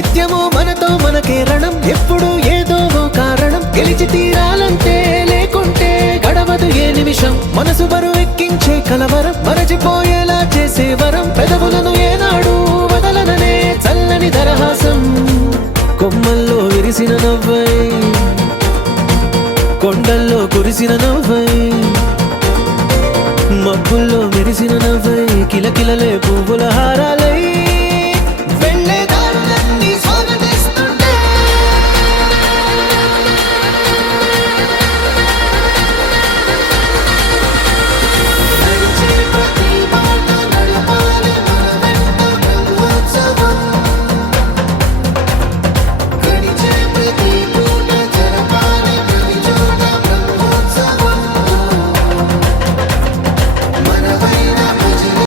నిత్యము మనతో మనకే రణం, ఎప్పుడు ఏదో ఓ కారణం. గెలిచి తీరాలంటే లేకుంటే గడవదు ఏ నిమిషం. మనసు బరువు ఎక్కించే కలవరం, మరచిపోయేలా చేసే వరం. పెదవులను ఏనాడు వదలననే చల్లని దరహాసం. కొమ్మల్లో విరిసిన నవ్వై, కొండల్లో కురిసిన నవ్వై, మబ్బుల్లో మెరిసిన నవ్వై, కిలకిలలే పువ్వుల హారాలే.